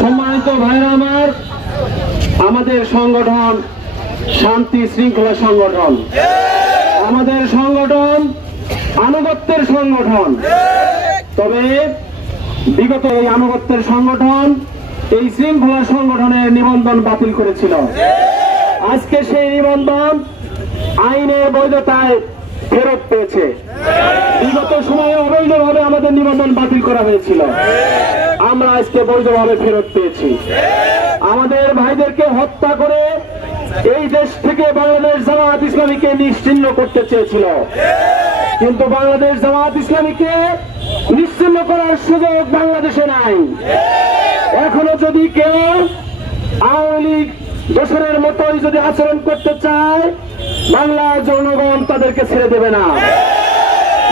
সম্মানিত ভাইরা আমার, আমাদের সংগঠন শান্তি শৃঙ্খলা সংগঠন। আমাদের সংগঠন আনুগত্যের সংগঠন। তবে বিগত এই আনুগত্যের সংগঠন এই শৃঙ্খলা সংগঠনের নিবন্ধন বাতিল করেছিল। আজকে সেই নিবন্ধন আইনের বৈধতায় ফেরত পেয়েছে। বিগত সময়ে অবৈধভাবে আমাদের নিবন্ধন বাতিল করা হয়েছিল। আমরা আজকে বৈধভাবে ফেরত পেয়েছি। আমাদের ভাইদেরকে হত্যা করে এই দেশ থেকে বাংলাদেশ জামাত ইসলামীকে নিশ্চিহ্ন করতে চেয়েছিল। কিন্তু বাংলাদেশ জামাত ইসলামীকে নিশ্চিহ্ন করার সুযোগ বাংলাদেশে নাই। এখনও যদি কেউ আওয়ামী লীগ দোসরের মতোই যদি আচরণ করতে চায় বাংলার জনগণ তাদেরকে ছেড়ে দেবে না।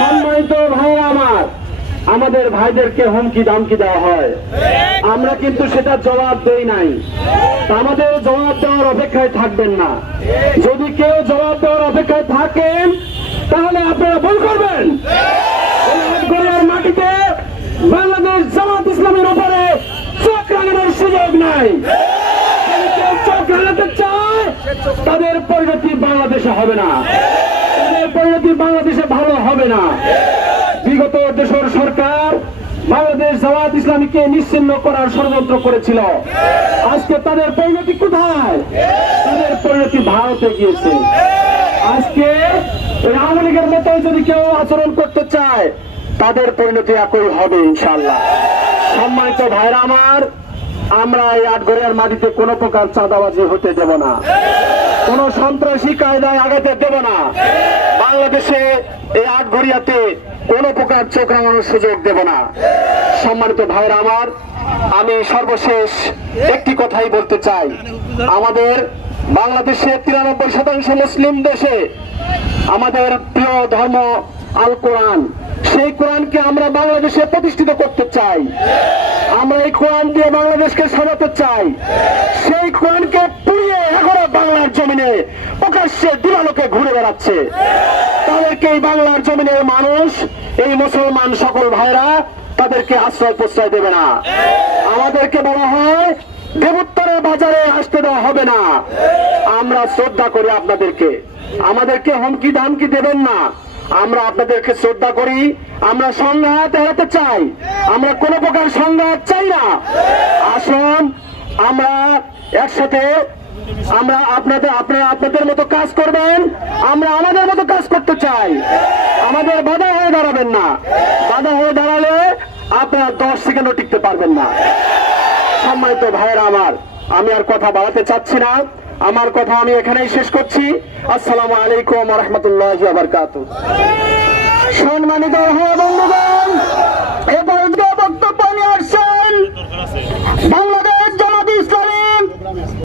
সম্মানিত ভাই আমার, আমাদের ভাইদেরকে হুমকি দামকি দেওয়া হয়। আমরা কিন্তু সেটা জবাব দেই নাই। আমাদের জবাব দেওয়ার অপেক্ষায় থাকবেন না। যদি কেউ জবাব দেওয়ার অপেক্ষায় থাকেন, তাহলে আপনারা ভুল করবেন। মাটিতে বাংলাদেশ জামাত ইসলামের উপরে চোখ রাঙানোর সুযোগ নাই। চোখ চায়, তাদের পরিণতি বাংলাদেশে হবে না। তাদের পরিণতি বাংলাদেশে ভালো হবে না। বিগত দেশের সরকার বাংলাদেশ জামাত ইসলামীকে নিশ্চিন্ন করার ষড়যন্ত্র করেছিল। আজকে তাদের পরিণতি কোথায়? তাদের পরিণতি ভারতে গিয়েছে। আজকে আওয়ামী লীগের মতোই যদি কেউ আচরণ করতে চায়, তাদের পরিণতি একই হবে ইনশাল্লাহ সম্মানিত ভাইরা আমার আমরা এই আটঘরিয়ার মাটিতে কোনো প্রকার চাঁদাবাজি হতে দেব না। কোন সন্ত্রাসী কায়দায় আগাতে দেব না। বাংলাদেশে এই আটঘরিয়াতে কোন প্রকার চোখ রাঙানোর সুযোগ দেব না। সম্মানিত ভাইরা আমার, আমি সর্বশেষ একটি কথাই বলতে চাই। আমাদের বাংলাদেশে তিরানব্বই শতাংশ মুসলিম দেশে আমাদের প্রিয় ধর্ম আল কোরআন। সেই কোরআনকে আমরা বাংলাদেশে প্রতিষ্ঠিত করতে চাই। আমরা এই কোরআন দিয়ে বাংলাদেশকে সাজাতে চাই। সেই কোরআনকে পুড়িয়ে এখনও বাংলার জমিনে প্রকাশ্যে দিবালোকে ঘুরে বেড়াচ্ছে। তাদেরকে এই বাংলার জমিনের মানুষ, এই মুসলমান সকল ভাইরা তাদেরকে আশ্রয় প্রশ্রয় দেবে না। আমাদেরকে বলা হয়, দেবোত্তরের বাজারে আসতে দেওয়া হবে না। আমরা শ্রদ্ধা করি আপনাদেরকে। আমাদেরকে হুমকি ধামকি দেবেন না। আমরা আপনাদেরকে শ্রদ্ধা করি, আমরা সংঘাত এড়াতে চাই, আমরা কোনো প্রকার সংঘাত চাই না। আসুন, আমরা একসাথে, আমরা আপনাদের, আপনারা আপনাদের মতো কাজ করবেন, আমরা আমাদের মতো কাজ করতে চাই। আমাদের বাধা হয়ে দাঁড়াবেন না। বাধা হয়ে দাঁড়ালে আপনারা দশ সেকেন্ডও টিকতে পারবেন না। সম্মানিত ভাইয়েরা আমার, আমি আর কথা বাড়াতে চাচ্ছি না। আমার কথা আমি এখানেই শেষ করছি। আসসালামু আলাইকুম রহমতুল্লাহ সম্মানিত হ্যাঁ বন্ধুগণ